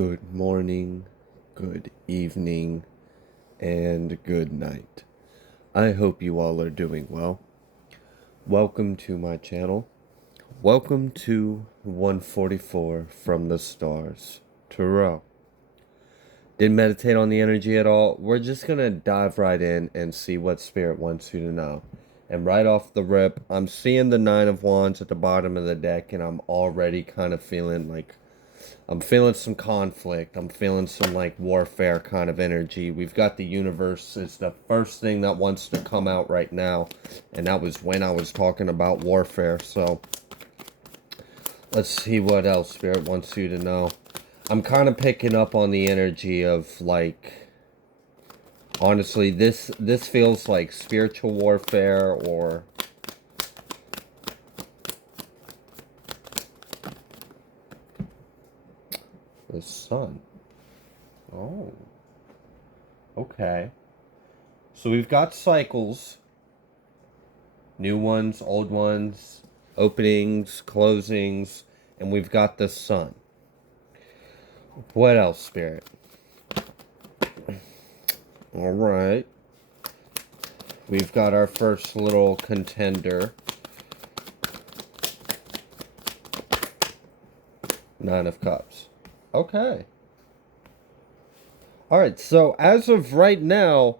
good morning, good evening, and good night. I hope you all are doing well. Welcome to my channel. Welcome to 144 from the stars. Tarot. Didn't meditate on the energy at all. We're just going to dive right in and see what Spirit wants you to know. And right off the rip, I'm seeing the Nine of Wands at the bottom of the deck, and I'm already kind of feeling like I'm feeling some conflict. I'm feeling some like warfare kind of energy. We've got the universe is the first thing that wants to come out right now. And that was when I was talking about warfare. So let's see what else Spirit wants you to know. I'm kind of picking up on the energy of like, honestly, this feels like spiritual warfare or the sun. Oh. Okay. So we've got cycles. New ones, old ones, openings, closings, and we've got the sun. What else, Spirit? All right. We've got our first little contender. Nine of Cups. Okay. All right, so as of right now,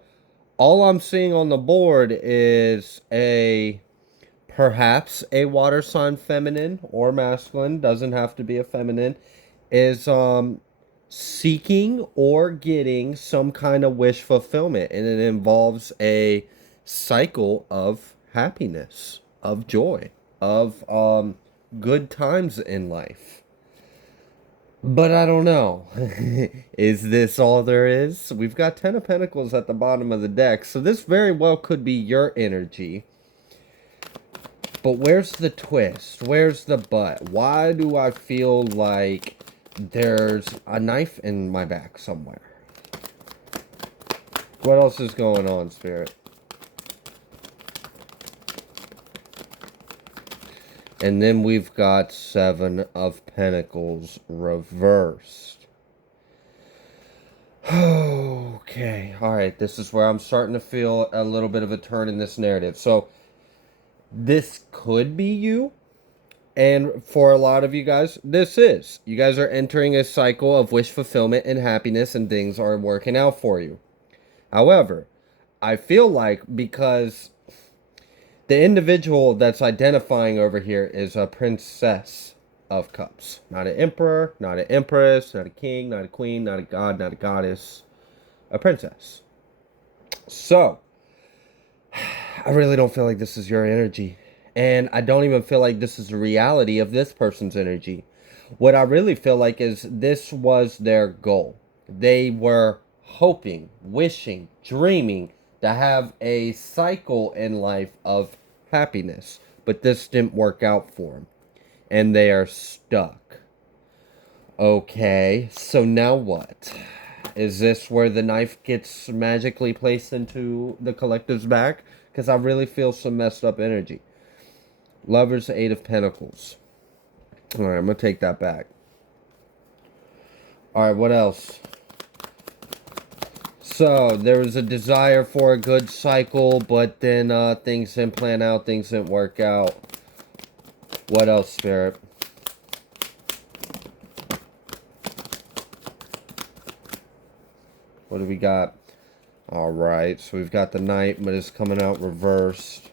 all I'm seeing on the board is perhaps a water sign, feminine or masculine, doesn't have to be a feminine, is seeking or getting some kind of wish fulfillment, and it involves a cycle of happiness, of joy, of good times in life. But I don't know. Is this all there is? We've got 10 of Pentacles at the bottom of the deck, so this very well could be your energy. But where's the twist? Where's the but? Why do I feel like there's a knife in my back somewhere? What else is going on, Spirit? And then we've got Seven of Pentacles reversed. Okay, alright, this is where I'm starting to feel a little bit of a turn in this narrative. So, this could be you. And for a lot of you guys, this is. You guys are entering a cycle of wish fulfillment and happiness, and things are working out for you. However, I feel like because the individual that's identifying over here is a Princess of Cups. Not an emperor, not an empress, not a king, not a queen, not a god, not a goddess. A princess. So, I really don't feel like this is your energy. And I don't even feel like this is the reality of this person's energy. What I really feel like is this was their goal. They were hoping, wishing, dreaming to have a cycle in life of happiness. But this didn't work out for them. And they are stuck. Okay, so now what? Is this where the knife gets magically placed into the collective's back? Because I really feel some messed up energy. Lovers, Eight of Pentacles. Alright, I'm going to take that back. Alright, what else? So, there was a desire for a good cycle, but then things didn't plan out, things didn't work out. What else, Spirit? What do we got? Alright, so we've got the Knight, but it's coming out reversed.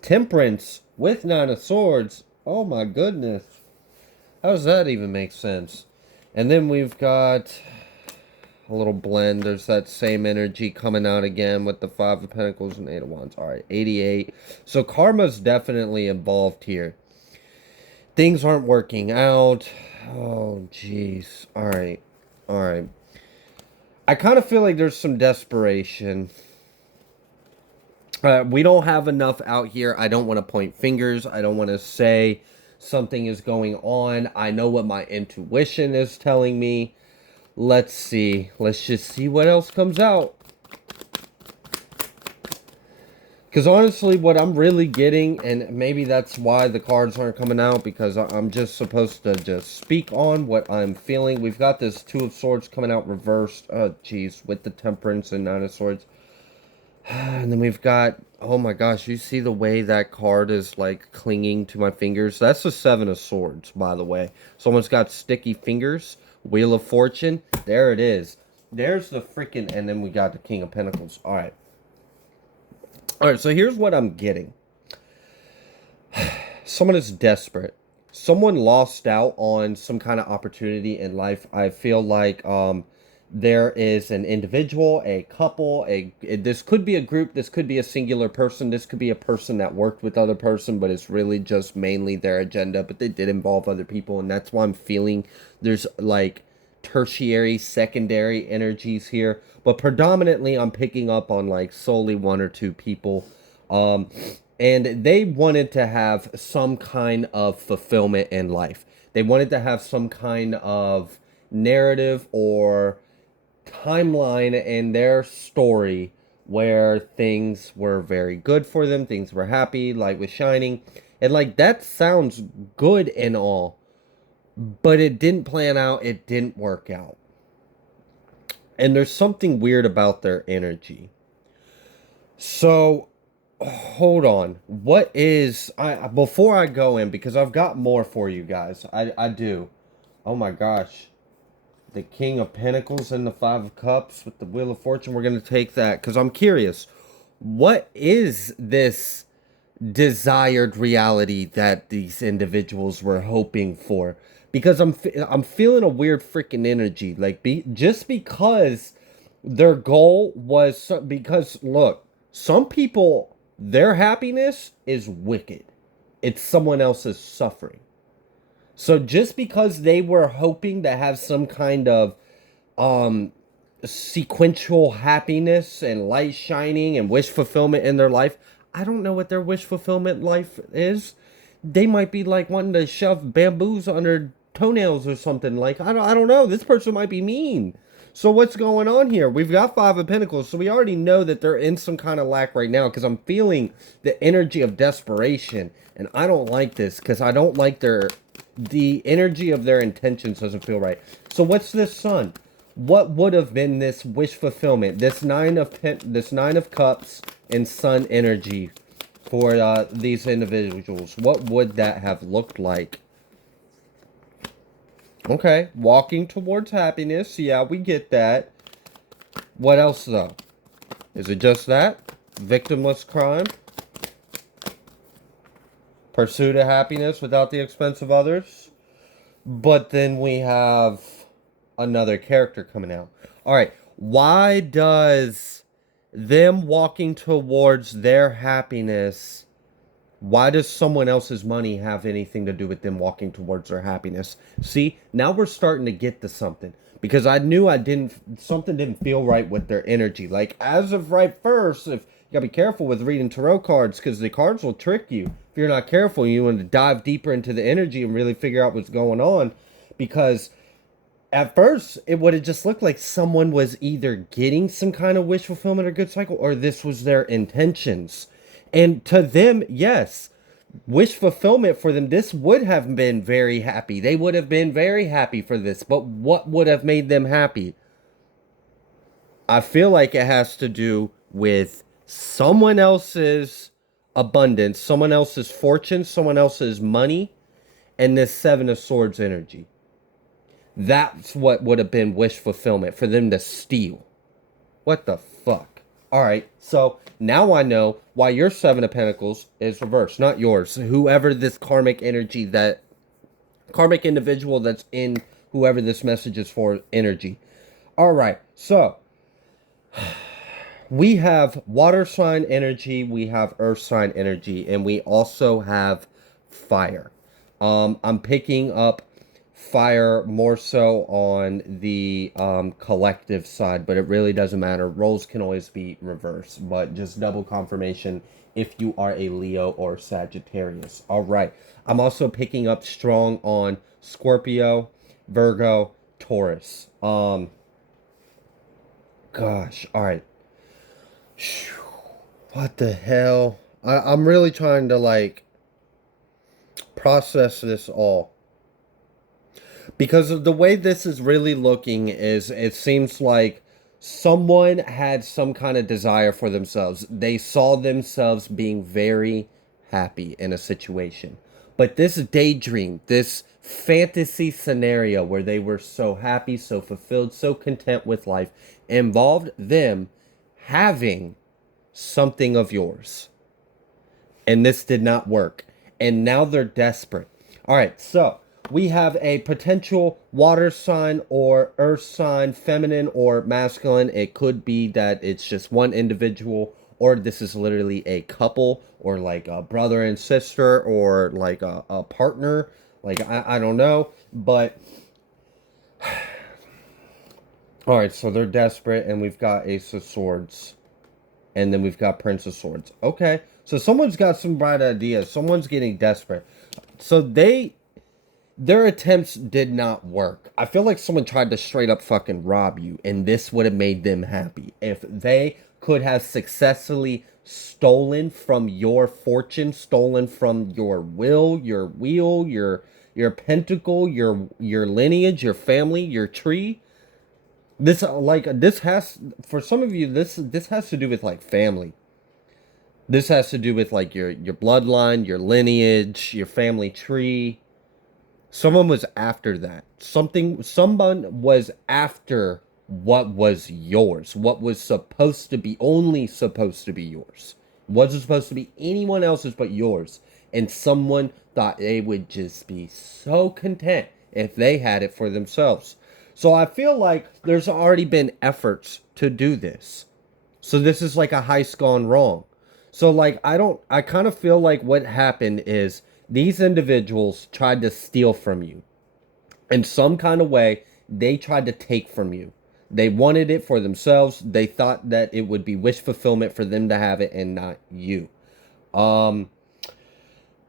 Temperance with Nine of Swords. Oh my goodness. How does that even make sense? And then we've got a little blend. There's that same energy coming out again with the Five of Pentacles and Eight of Wands. Alright, 88. So karma's definitely involved here. Things aren't working out. Oh, jeez. Alright. Alright. I kind of feel like there's some desperation. We don't have enough out here. I don't want to point fingers. I don't want to say something is going on. I know what my intuition is telling me. Let's see. Let's just see what else comes out. Because honestly, what I'm really getting, and maybe that's why the cards aren't coming out, because I'm just supposed to just speak on what I'm feeling. We've got this Two of Swords coming out reversed. Oh, geez, with the Temperance and Nine of Swords. And then we've got, oh my gosh, you see the way that card is like clinging to my fingers? That's the Seven of Swords, by the way. Someone's got sticky fingers. Wheel of Fortune. There it is. There's the freaking, and then we got the King of Pentacles. All right. All right, so here's what I'm getting. Someone is desperate. Someone lost out on some kind of opportunity in life. I feel like there is an individual, a couple, this could be a group, this could be a singular person, this could be a person that worked with other person, but it's really just mainly their agenda, but they did involve other people, and that's why I'm feeling there's like tertiary, secondary energies here, but predominantly I'm picking up on like solely one or two people. And they wanted to have some kind of fulfillment in life. They wanted to have some kind of narrative or timeline in their story where things were very good for them, things were happy, light was shining. And like that sounds good and all, but it didn't plan out, it didn't work out. And there's something weird about their energy. So hold on. What is I before I go in, because I've got more for you guys. I do. Oh my gosh. The King of Pentacles and the Five of Cups with the Wheel of Fortune. We're going to take that because I'm curious. What is this desired reality that these individuals were hoping for? Because I'm feeling a weird freaking energy. Like just because their goal was because look, some people their happiness is wicked. It's someone else's suffering. So just because they were hoping to have some kind of um sequential happiness and light shining and wish fulfillment in their life, I don't know what their wish fulfillment life is. They might be like wanting to shove bamboos on their toenails or something. Like I don't know. This person might be mean. So what's going on here? We've got Five of Pentacles, so we already know that they're in some kind of lack right now because I'm feeling the energy of desperation, and I don't like this because I don't like the energy of their intentions doesn't feel right. So what's this Sun? What would have been this wish fulfillment? This Nine of Cups and Sun energy for these individuals. What would that have looked like? Okay, walking towards happiness. Yeah, we get that. What else, though? Is it just that? Victimless crime? Pursuit of happiness without the expense of others? But then we have another character coming out. All right, why does them walking towards their happiness, why does someone else's money have anything to do with them walking towards their happiness? See, now we're starting to get to something. Because I knew something didn't feel right with their energy. Like, as of right first, if you gotta be careful with reading tarot cards, because the cards will trick you. If you're not careful, you want to dive deeper into the energy and really figure out what's going on. Because at first, it would have just looked like someone was either getting some kind of wish fulfillment or good cycle, or this was their intentions. And to them, yes, wish fulfillment for them, this would have been very happy. They would have been very happy for this. But what would have made them happy? I feel like it has to do with someone else's abundance, someone else's fortune, someone else's money, and this Seven of Swords energy. That's what would have been wish fulfillment for them to steal. What the fuck? All right, so now I know why your Seven of Pentacles is reversed, not yours. Whoever this karmic energy, that karmic individual that's in whoever this message is for energy. All right, so we have water sign energy, we have earth sign energy, and we also have fire. I'm picking up fire more so on the collective side, but it really doesn't matter. Roles can always be reversed, but just double confirmation if you are a Leo or Sagittarius. All right. I'm also picking up strong on Scorpio, Virgo, Taurus. Gosh. All right. What the hell? I'm really trying to like process this all. Because of the way this is really looking is it seems like someone had some kind of desire for themselves. They saw themselves being very happy in a situation. But this daydream, this fantasy scenario where they were so happy, so fulfilled, so content with life, involved them having something of yours. And this did not work. And now they're desperate. All right, so we have a potential water sign or earth sign, feminine or masculine. It could be that it's just one individual, or this is literally a couple, or like a brother and sister, or like a partner. Like, I don't know. But, all right, so they're desperate, and we've got Ace of Swords. And then we've got Prince of Swords. Okay, so someone's got some bright ideas. Someone's getting desperate. So their attempts did not work. I feel like someone tried to straight up fucking rob you, and this would have made them happy. If they could have successfully stolen from your fortune, stolen from your will, your wheel, your pentacle, your lineage, your family, your tree. This has, for some of you, this has to do with like family. This has to do with like your bloodline, your lineage, your family tree. Someone was after that. Someone was after what was yours. What was supposed to be, only supposed to be yours. Wasn't supposed to be anyone else's but yours. And someone thought they would just be so content if they had it for themselves. So I feel like there's already been efforts to do this. So this is like a heist gone wrong. So like I kind of feel like what happened is these individuals tried to steal from you. In some kind of way, they tried to take from you. They wanted it for themselves. They thought that it would be wish fulfillment for them to have it and not you.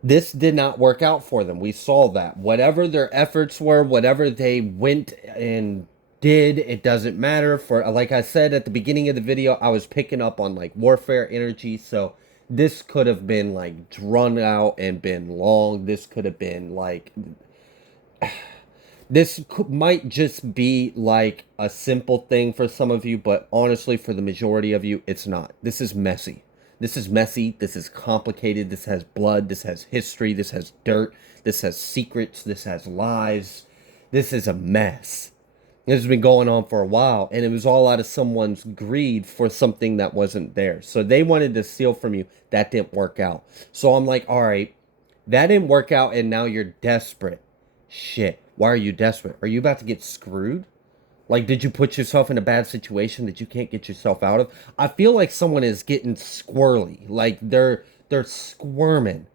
This did not work out for them. We saw that. Whatever their efforts were, whatever they went and did, it doesn't matter. For like I said at the beginning of the video, I was picking up on like warfare energy. So this could have been like drawn out and been long. This could have been like might just be like a simple thing for some of you, but honestly, for the majority of you, it's not. This is messy. This is messy. This is complicated. This has blood. This has history. This has dirt. This has secrets. This has lies. This is a mess. This has been going on for a while, and it was all out of someone's greed for something that wasn't there. So they wanted to steal from you. That didn't work out. So I'm like, all right, that didn't work out, and now you're desperate. Shit. Why are you desperate? Are you about to get screwed? Like, did you put yourself in a bad situation that you can't get yourself out of? I feel like someone is getting squirrely. Like they're squirming.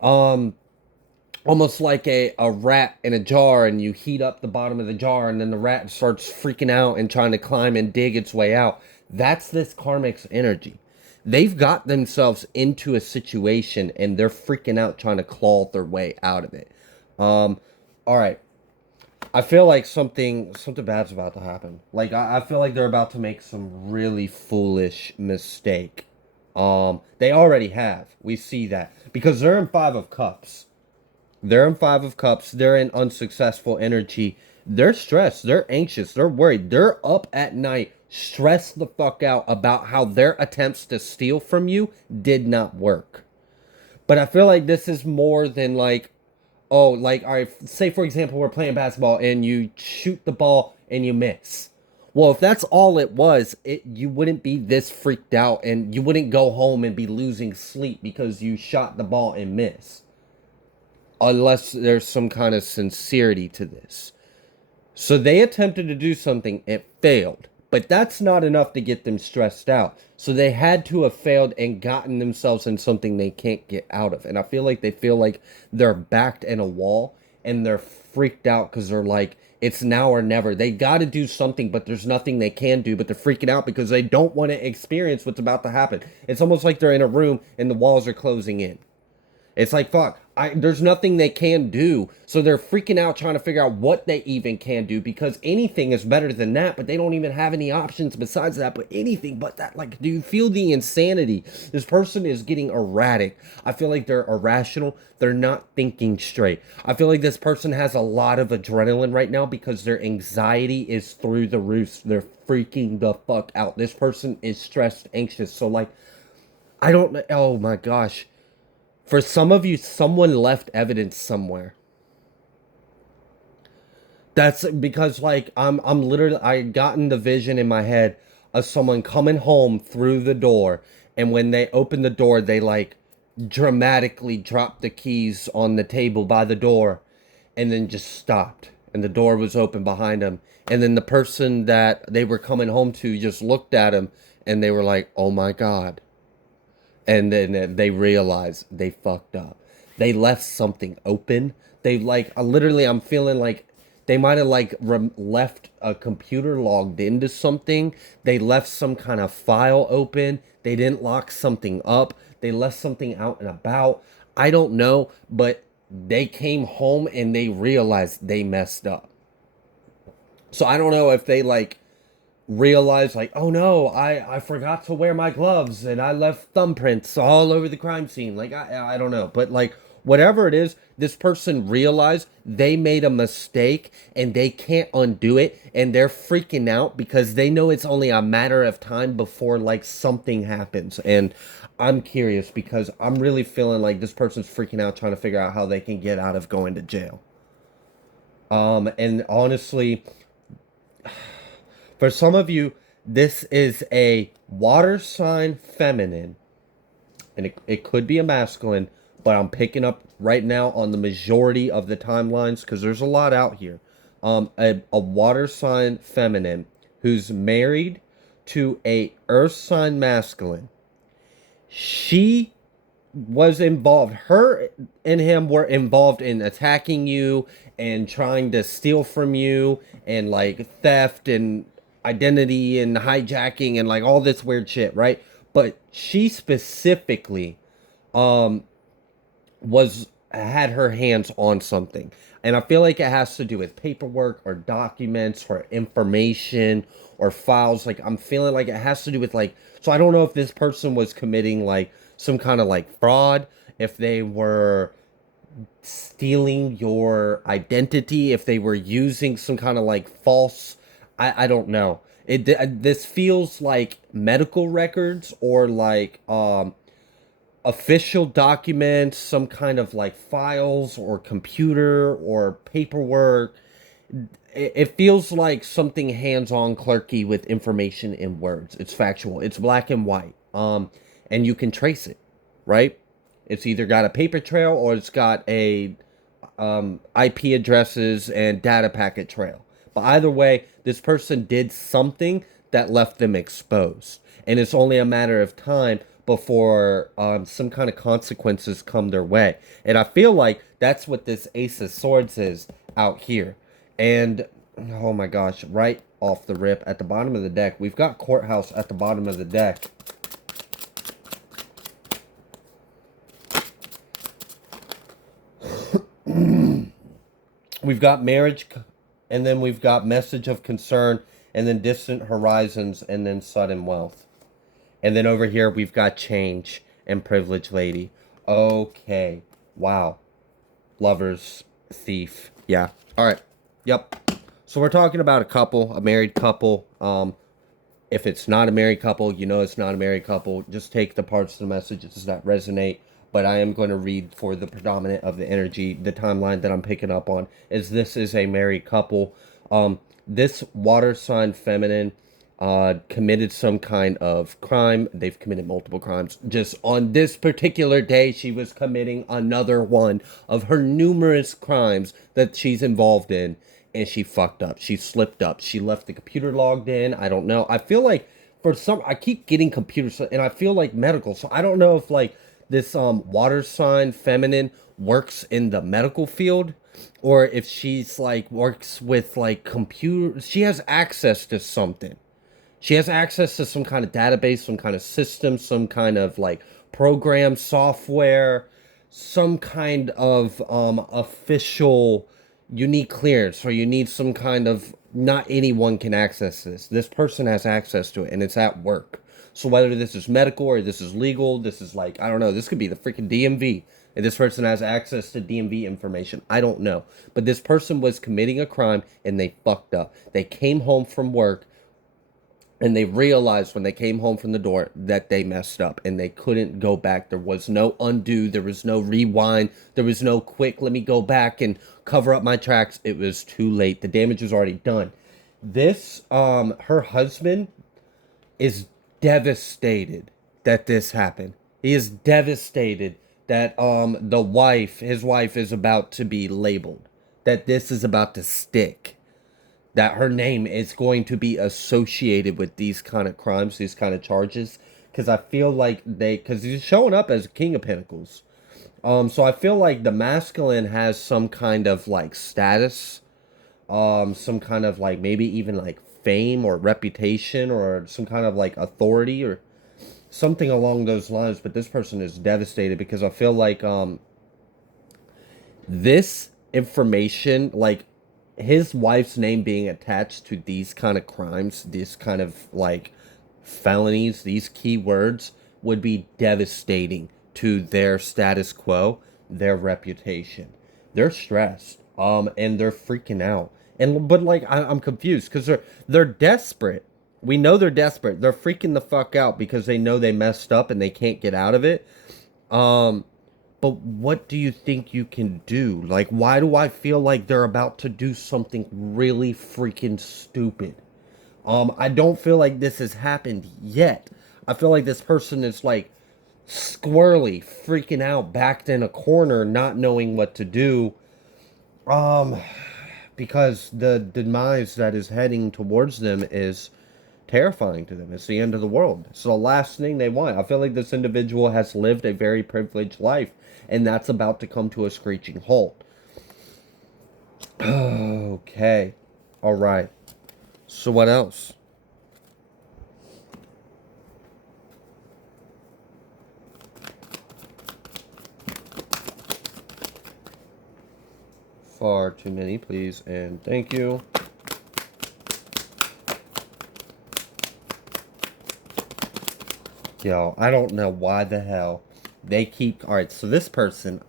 Almost like a rat in a jar, and you heat up the bottom of the jar, and then the rat starts freaking out and trying to climb and dig its way out. That's this karmic's energy. They've got themselves into a situation and they're freaking out trying to claw their way out of it. All right. I feel like something bad's about to happen. Like I feel like they're about to make some really foolish mistake. They already have. We see that because they're in Five of Cups. They're in Five of Cups. They're in unsuccessful energy. They're stressed. They're anxious. They're worried. They're up at night, stressed the fuck out about how their attempts to steal from you did not work. But I feel like this is more than like, oh, like, all right, say for example, we're playing basketball and you shoot the ball and you miss. Well, if that's all it was, you wouldn't be this freaked out and you wouldn't go home and be losing sleep because you shot the ball and missed. Unless there's some kind of sincerity to this. So they attempted to do something, it failed. But that's not enough to get them stressed out. So they had to have failed and gotten themselves in something they can't get out of. And I feel like they feel like they're backed in a wall and they're freaked out because they're like, it's now or never. They got to do something, but there's nothing they can do. But they're freaking out because they don't want to experience what's about to happen. It's almost like they're in a room and the walls are closing in. It's like, fuck, there's nothing they can do. So they're freaking out trying to figure out what they even can do, because anything is better than that, but they don't even have any options besides that, but anything but that. Like, do you feel the insanity? This person is getting erratic. I feel like they're irrational. They're not thinking straight. I feel like this person has a lot of adrenaline right now because their anxiety is through the roof. They're freaking the fuck out. This person is stressed, anxious. So like, I don't know. Oh my gosh. For some of you, someone left evidence somewhere. That's because like I'm literally, I gotten the vision in my head of someone coming home through the door, and when they open the door, they like dramatically dropped the keys on the table by the door, and then just stopped, and the door was open behind them, and then the person that they were coming home to just looked at him, and they were like, "Oh my God." And then they realize they fucked up. They left something open. They like literally, I'm feeling like they might have like left a computer logged into something. They left some kind of file open. They didn't lock something up. They left something out and about. I don't know, but they came home and they realized they messed up. So I don't know if they like realize like, oh no, I forgot to wear my gloves and I left thumbprints all over the crime scene. Like I don't know, but like whatever it is, this person realized they made a mistake and they can't undo it, and they're freaking out because they know it's only a matter of time before like something happens. And I'm curious because I'm really feeling like this person's freaking out trying to figure out how they can get out of going to jail. And honestly, for some of you, this is a water sign feminine, and it could be a masculine, but I'm picking up right now on the majority of the timelines because there's a lot out here. A water sign feminine who's married to a earth sign masculine. She was involved, her and him were involved in attacking you and trying to steal from you, and like theft and identity and hijacking and like all this weird shit, right? But she specifically um was had her hands on something, and I feel like it has to do with paperwork or documents or information or files. Like I'm feeling like it has to do with like, so I don't know if this person was committing like some kind of like fraud, if they were stealing your identity, if they were using some kind of like false, I don't know. This feels like medical records or like official documents, some kind of like files or computer or paperwork. It feels like something hands-on clerky with information in words. It's factual. It's black and white. And you can trace it, right? It's either got a paper trail or it's got a IP addresses and data packet trail. But either way, this person did something that left them exposed, and it's only a matter of time before some kind of consequences come their way. And I feel like that's what this Ace of Swords is out here. And oh my gosh, right off the rip at the bottom of the deck, we've got courthouse at the bottom of the deck. We've got marriage, and then we've got message of concern, and then distant horizons, and then sudden wealth. And then over here, we've got change and privileged lady. Okay. Wow. Lovers, thief. Yeah. All right. Yep. So we're talking about a couple, a married couple. If it's not a married couple, you know it's not a married couple. Just take the parts of the messages that resonate. But I am going to read for the predominant of the energy. The timeline that I'm picking up on is this is a married couple. This water sign feminine committed some kind of crime. They've committed multiple crimes. Just on this particular day, she was committing another one of her numerous crimes that she's involved in. And she fucked up. She slipped up. She left the computer logged in. I don't know. I feel like for some, I keep getting computers, and I feel like medical. So I don't know if like this water sign feminine works in the medical field, or if she's like works with like computer. She has access to something. She has access to some kind of database, some kind of system, some kind of like program software, some kind of official, you need clearance, or you need some kind of, not anyone can access this. This person has access to it, and it's at work. So whether this is medical or this is legal, this is like, I don't know, this could be the freaking DMV. And this person has access to DMV information. I don't know. But this person was committing a crime and they fucked up. They came home from work and they realized when they came home from the door that they messed up and they couldn't go back. There was no undo. There was no rewind. There was no quick, let me go back and cover up my tracks. It was too late. The damage was already done. This, her husband is devastated that this happened. He is devastated that, his wife is about to be labeled. That this is about to stick, that her name is going to be associated with these kind of crimes, these kind of charges. Because I feel like because he's showing up as King of Pentacles. So I feel like the masculine has some kind of like status, some kind of like maybe even like fame or reputation or some kind of like authority or something along those lines. But this person is devastated because I feel like this information, like his wife's name being attached to these kind of crimes, this kind of like felonies, these keywords would be devastating to their status quo, their reputation. They're stressed, and they're freaking out. And but like I'm confused because they're desperate. We know they're desperate. They're freaking the fuck out because they know they messed up and they can't get out of it. Um, but what do you think you can do? Like, why do I feel like they're about to do something really freaking stupid? I don't feel like this has happened yet. I feel like this person is like squirrely, freaking out, backed in a corner, not knowing what to do. Um, because the demise that is heading towards them is terrifying to them. It's the end of the world. It's the last thing they want. I feel like this individual has lived a very privileged life, and that's about to come to a screeching halt. Okay. All right. So what else? Far too many, please, and thank you. Yo, I don't know why the hell they keep... Alright, so this person,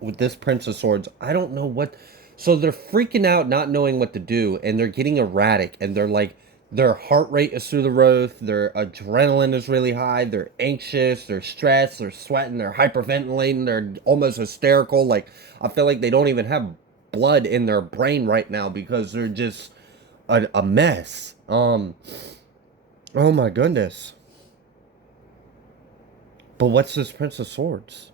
with this Prince of Swords, I don't know what... So they're freaking out, not knowing what to do, and they're getting erratic, and they're like... Their heart rate is through the roof, their adrenaline is really high, they're anxious, they're stressed, they're sweating, they're hyperventilating, they're almost hysterical. Like, I feel like they don't even have blood in their brain right now because they're just a mess. Oh my goodness. But what's this Prince of Swords?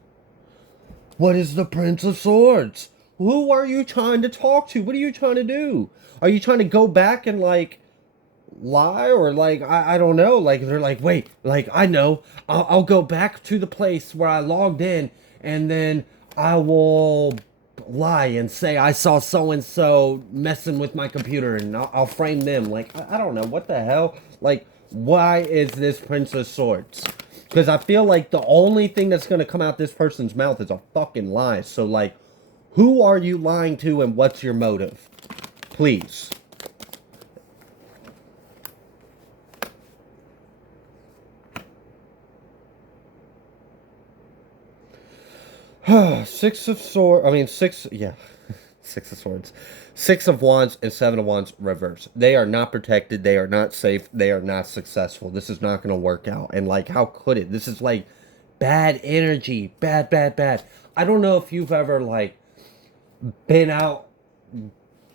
What is the Prince of Swords? Who are you trying to talk to? What are you trying to do? Are you trying to go back and like lie or like I don't know, like they're like, wait, like I know, I'll go back to the place where I logged in and then I will lie and say I saw so and so messing with my computer and I'll frame them. Like I don't know what the hell. Like, why is this Prince of Swords? Because I feel like the only thing that's gonna come out this person's mouth is a fucking lie. So like, who are you lying to and what's your motive? Please. Six of Swords. I mean, six. Yeah. Six of Swords. Six of Wands and Seven of Wands reverse. They are not protected. They are not safe. They are not successful. This is not going to work out. And, like, how could it? This is, like, bad energy. Bad, bad, bad. I don't know if you've ever, like, been out,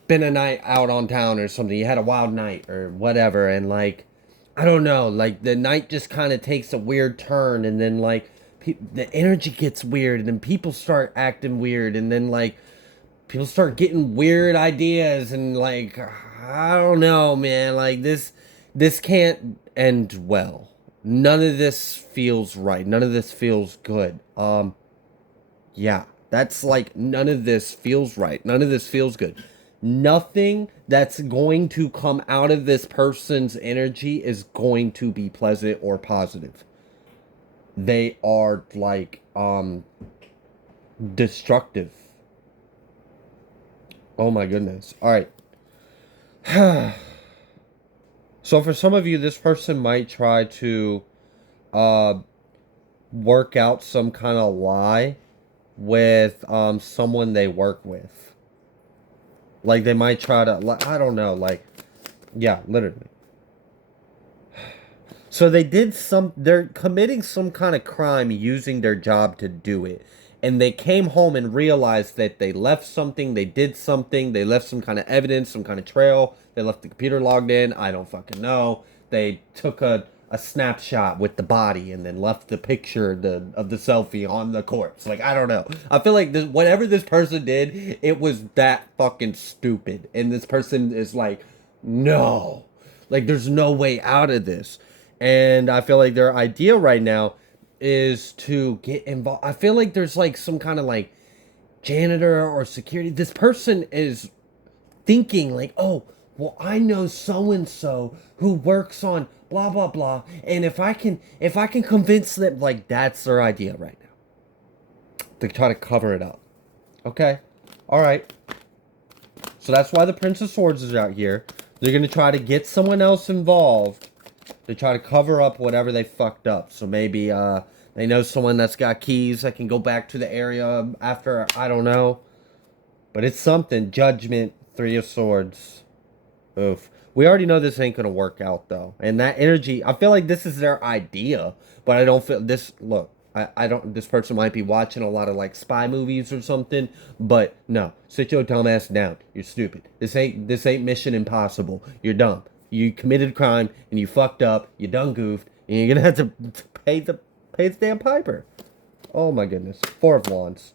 been a night out on town or something. You had a wild night or whatever. And, like, I don't know. Like, the night just kind of takes a weird turn. And then, like, the energy gets weird. And then people start acting weird. And then, like, people start getting weird ideas and like I don't know, man. Like this can't end well. None of this feels right. None of this feels good. Yeah. That's like none of this feels right. None of this feels good. Nothing that's going to come out of this person's energy is going to be pleasant or positive. They are like destructive. Oh my goodness. All right. So for some of you, this person might try to uh, work out some kind of lie with someone they work with. Like they might try to, like, I don't know, like, yeah, literally. So they're committing some kind of crime using their job to do it. And they came home and realized that they left something, they did something, they left some kind of evidence, some kind of trail, they left the computer logged in, I don't fucking know. They took a snapshot with the body and then left the picture of the selfie on the corpse. Like, I don't know. I feel like whatever this person did, it was that fucking stupid. And this person is like, no. Like, there's no way out of this. And I feel like their idea right now is to get involved. I feel like there's like some kind of like janitor or security. This person is thinking like, oh, well, I know so and so who works on blah blah blah, and if I can convince them, like that's their idea right now. They try to cover it up. Okay, all right. So that's why the Prince of Swords is out here. They're gonna try to get someone else involved. They try to cover up whatever they fucked up. So maybe they know someone that's got keys that can go back to the area after, I don't know. But it's something. Judgment, Three of Swords. Oof. We already know this ain't gonna work out though. And that energy, I feel like this is their idea, but I don't feel this. Look, I don't. This person might be watching a lot of like spy movies or something, but no, sit your dumb ass down. You're stupid. This ain't Mission Impossible. You're dumb. You committed a crime and you fucked up. You done goofed, and you're gonna have to pay the damn piper. Oh my goodness. Four of Wands,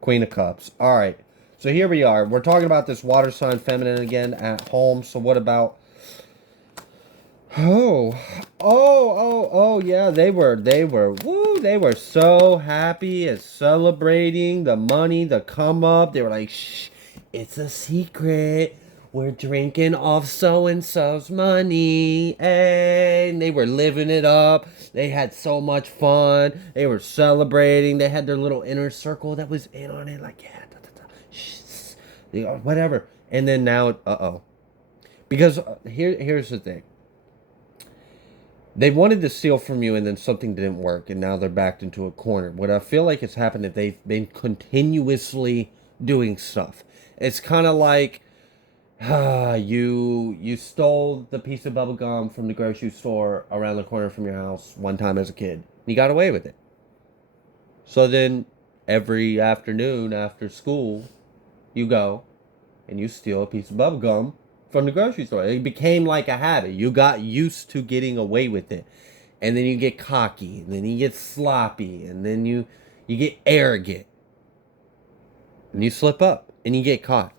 Queen of Cups. All right. So here we are. We're talking about this water sign feminine again at home. So what about... Oh, yeah, they were, woo, they were so happy and celebrating the money, the come up. They were like, shh, it's a secret. We're drinking off so-and-so's money. And they were living it up. They had so much fun. They were celebrating. They had their little inner circle that was in on it. Like, yeah, shh, whatever. And then now, uh-oh. Because here's the thing. They wanted to steal from you and then something didn't work and now they're backed into a corner. What I feel like has happened is they've been continuously doing stuff. It's kind of like you stole the piece of bubble gum from the grocery store around the corner from your house one time as a kid. You got away with it. So then every afternoon after school, you go and you steal a piece of bubble gum from the grocery store. It became like a habit. You got used to getting away with it. And then you get cocky, and then you get sloppy, and then you get arrogant. And you slip up, and you get caught.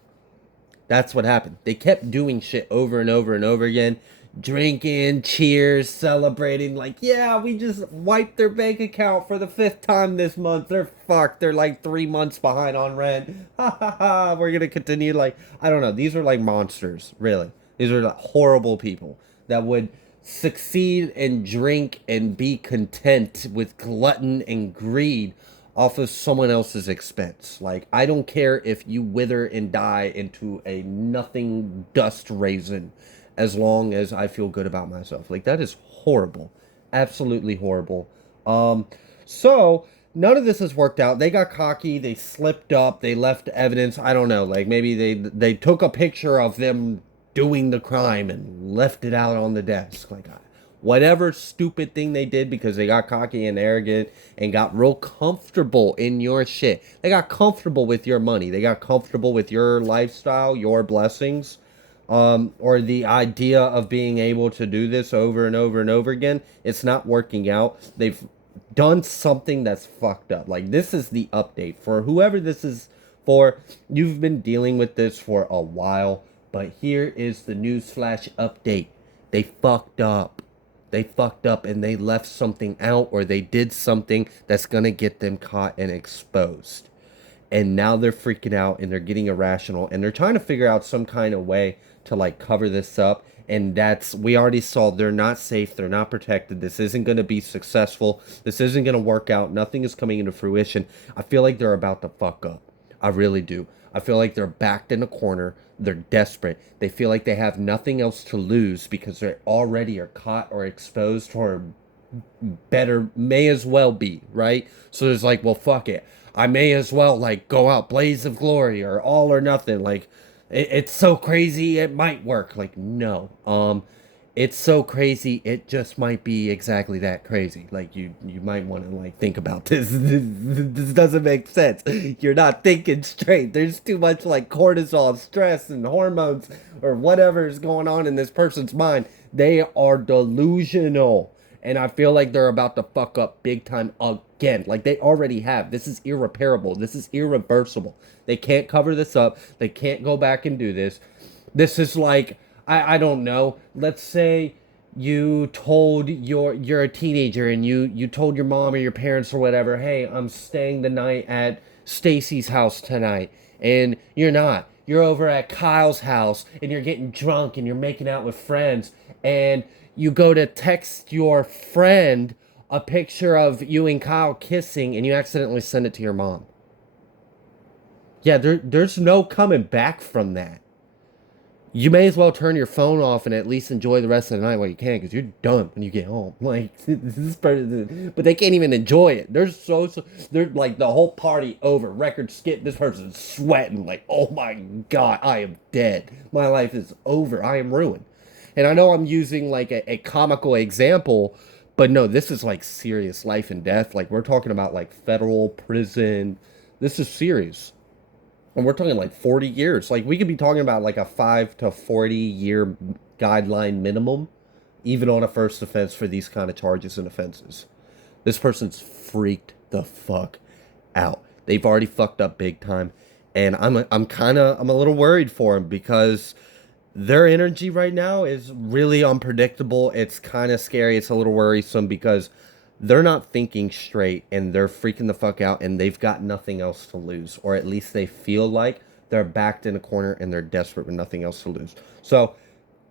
That's what happened. They kept doing shit over and over and over again. Drinking, cheers, celebrating. Like, yeah, we just wiped their bank account for the 5th time this month. They're fucked. They're like 3 months behind on rent. Ha ha ha. We're going to continue. Like, I don't know. These are like monsters, really. These are like horrible people that would succeed and drink and be content with glutton and greed off of someone else's expense. Like, I don't care if you wither and die into a nothing dust raisin as long as I feel good about myself. Like, that is horrible. Absolutely horrible. So none of this has worked out. They got cocky, they slipped up, they left evidence. I don't know. Like, maybe they took a picture of them doing the crime and left it out on the desk. Like, whatever stupid thing they did because they got cocky and arrogant and got real comfortable in your shit. They got comfortable with your money. They got comfortable with your lifestyle, your blessings, or the idea of being able to do this over and over and over again. It's not working out. They've done something that's fucked up. Like, this is the update for whoever this is for. You've been dealing with this for a while, but here is the newsflash update. They fucked up. They fucked up and they left something out, or they did something that's gonna get them caught and exposed. And now they're freaking out and they're getting irrational and they're trying to figure out some kind of way to like cover this up And we already saw they're not safe, they're not protected. This isn't going to be successful. This isn't going to work out. Nothing is coming into fruition. I feel like they're about to fuck up. I really do. I feel like they're backed in a corner. They're desperate. They feel like they have nothing else to lose because they already are caught or exposed or better, may as well be, right? So it's like, well, fuck it. I may as well, like, go out blaze of glory or all or nothing. Like, it's so crazy it might work. Like, no. It's so crazy it just might be exactly that crazy. Like, you might want to, like, think about this. This doesn't make sense. You're not thinking straight. There's too much, like, cortisol, stress, and hormones or whatever is going on in this person's mind. They are delusional. And I feel like they're about to fuck up big time again. Like they already have. This is irreparable. This is irreversible. They can't cover this up. They can't go back and do this. This is like, I don't know. Let's say you told you're a teenager and you told your mom or your parents or whatever, hey, I'm staying the night at Stacy's house tonight. And you're not. You're over at Kyle's house and you're getting drunk and you're making out with friends. And you go to text your friend a picture of you and Kyle kissing and you accidentally send it to your mom. Yeah, there's no coming back from that. You may as well turn your phone off and at least enjoy the rest of the night while you can, because you're done when you get home. Like, this person, but they can't even enjoy it. They're like the whole party over, record skip. This person's sweating, like, oh my God, I am dead. My life is over. I am ruined. And I know I'm using like a comical example, but no, this is like serious life and death. Like, we're talking about like federal prison. This is serious. And we're talking like 40 years. Like, we could be talking about like a 5 to 40 year guideline minimum, even on a first offense for these kind of charges and offenses. This person's freaked the fuck out. They've already fucked up big time. And I'm a little worried for them because their energy right now is really unpredictable. It's kind of scary. It's a little worrisome because they're not thinking straight and they're freaking the fuck out and they've got nothing else to lose, or at least they feel like they're backed in a corner and they're desperate with nothing else to lose. So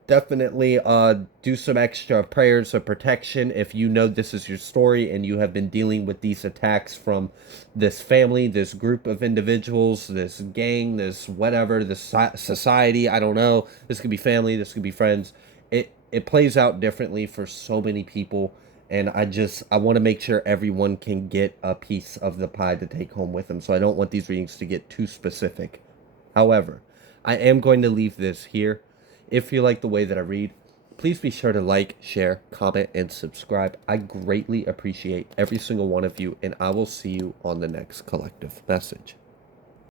definitely do some extra prayers of protection if you know this is your story and you have been dealing with these attacks from this family, this group of individuals, this gang, this whatever, this society. I don't know. This could be family, this could be friends. It plays out differently for so many people. And I want to make sure everyone can get a piece of the pie to take home with them. So I don't want these readings to get too specific. However, I am going to leave this here. If you like the way that I read, please be sure to like, share, comment, and subscribe. I greatly appreciate every single one of you, and I will see you on the next collective message.